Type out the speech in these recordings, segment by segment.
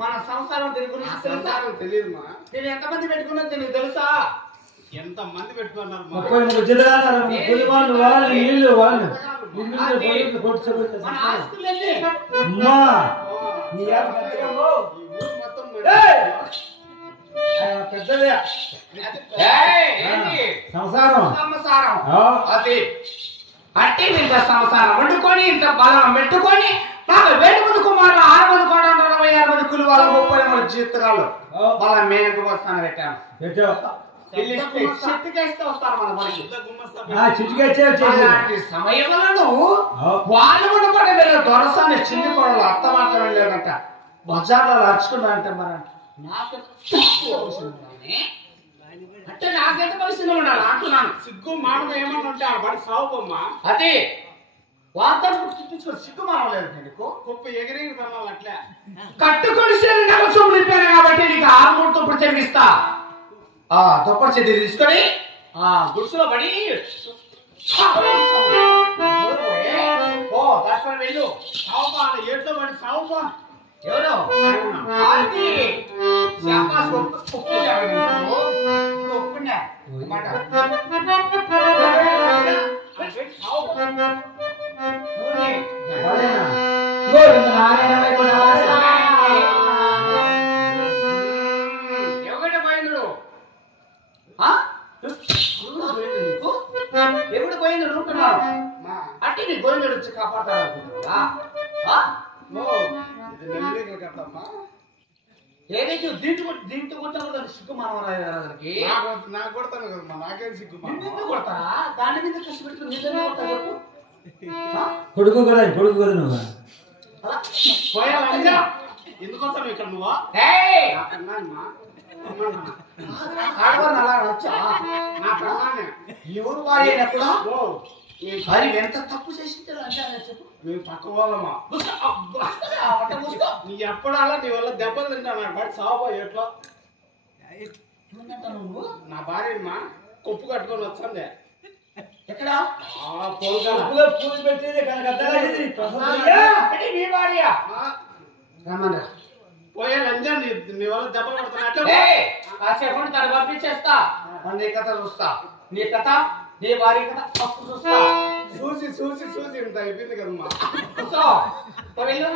మన సంసారం తెలియదు. ఎంతమంది పెట్టుకున్నది నీకు తెలుసా? ఎంతమంది పెట్టుకున్నారు? 33 జిల్లాల అంటే ఇంత సంసారం వండుకొని ఇంత బలం పెట్టుకొని 40,000 కుమారులు 6 కోట్ల 66 మంది కులు వాళ్ళ 30 మంది జీతగాళ్ళు వాళ్ళ మేనకు వస్తాను పెట్టాను. సమయంలో వాళ్ళు వండుకొని వెళ్ళిన దొరసాన్ని చిన్ని కొడలు అత్త మాత్రం లేదంట బజార్లో నడుచుకుంటా అంటే మరి నాకు అంటే నాకెంత పరిస్థితి ఉండాలి అంటున్నాను. సిగ్గు మానవ ఏమన్నా ఉంటే ఆ పడి సావుకోమ్మా. అదే వార్తలు గుర్తించుకొని సిగ్గు మానవలేదు నీకు. గొప్ప ఎగిరి తమ్మాలి అట్లా కట్టుకొని నమ్మకం నింపాను కాబట్టి నీకు 6 దుప్పటి చెరిగిస్తా. దుప్పటి చెది తీసుకొని గుడిసెలో పడి దాచుకొని వెళ్ళు. సావుపా ఏట్లో పడి సావుపా. ఎవరు ఒప్పుకున్నా ఎవడ పోయిందుడు ఎవడు పోయిందుడు ఉంటున్నావు అంటే నీ గోయిందుడు వచ్చి కాపాడతానుకుంటున్నా. ఏదైతే దీంతో కొట్టా సిగ్గు మానవరాకి నాకు కొడతాను కదమ్మా. నాకేం సిగ్గు కొడతారా? దాని మీద కష్టపెట్టుకుని నిజంగా కొడతా చెప్పు. కొడుకు కదా నువ్వు పోయాలంగా ఎందుకోసం ఇక్కడ నువ్వు ఎవరు వారి అయినప్పుడు మరి ఎంత తప్పు చేసింది చెప్పు. మేము పక్క వాళ్ళమా నీ ఎప్పుడాలా నీ వల్ల దెబ్బలు తింటా నాకు బట్టి సాగుపోయి ఎట్లా నువ్వు నా భార్యమ్మా కొప్పు కట్టుకొని వచ్చందే ఎక్కడ పూలు పెట్టేది నీ భార్య రమ్మరా పోయే లంజా నీ వల్ల దెబ్బలు పడుతున్నా కాసేపు తను పంపించేస్తా నీ కథ చూస్తా. నీ కథ నీ భార్య కథ తప్పు చూస్తా చూసి చూసి చూసి ఇంత అయిపోయింది కదమ్మా కూర్చో వెళ్ళు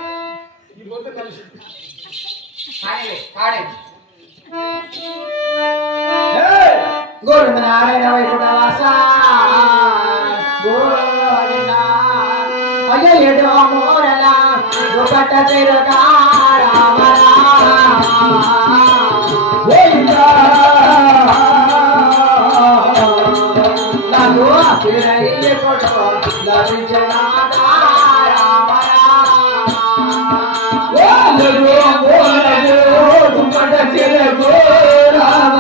ఈ పొద్దు కలిసి కాడే గోవింద నారాయణ వైకుంఠవాస గోవింద అయ్య ఎడో మోరల ఒకట తిరుగా రామ గోవింద నాకు తిరయ్య కొడు లభించిన రామ గోవింద ఒకట తిరుగు రామ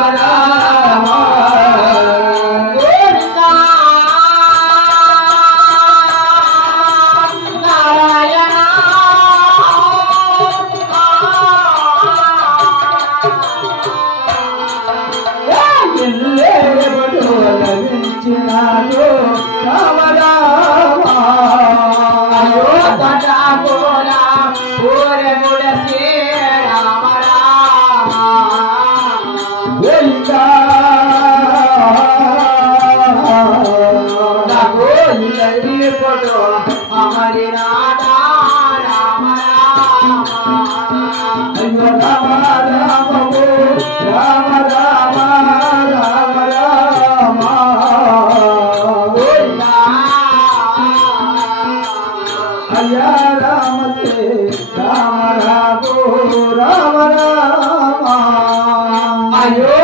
हमारे राधा राम राम राम राम राम राम राम अया राम ते राम राम राम राम अयो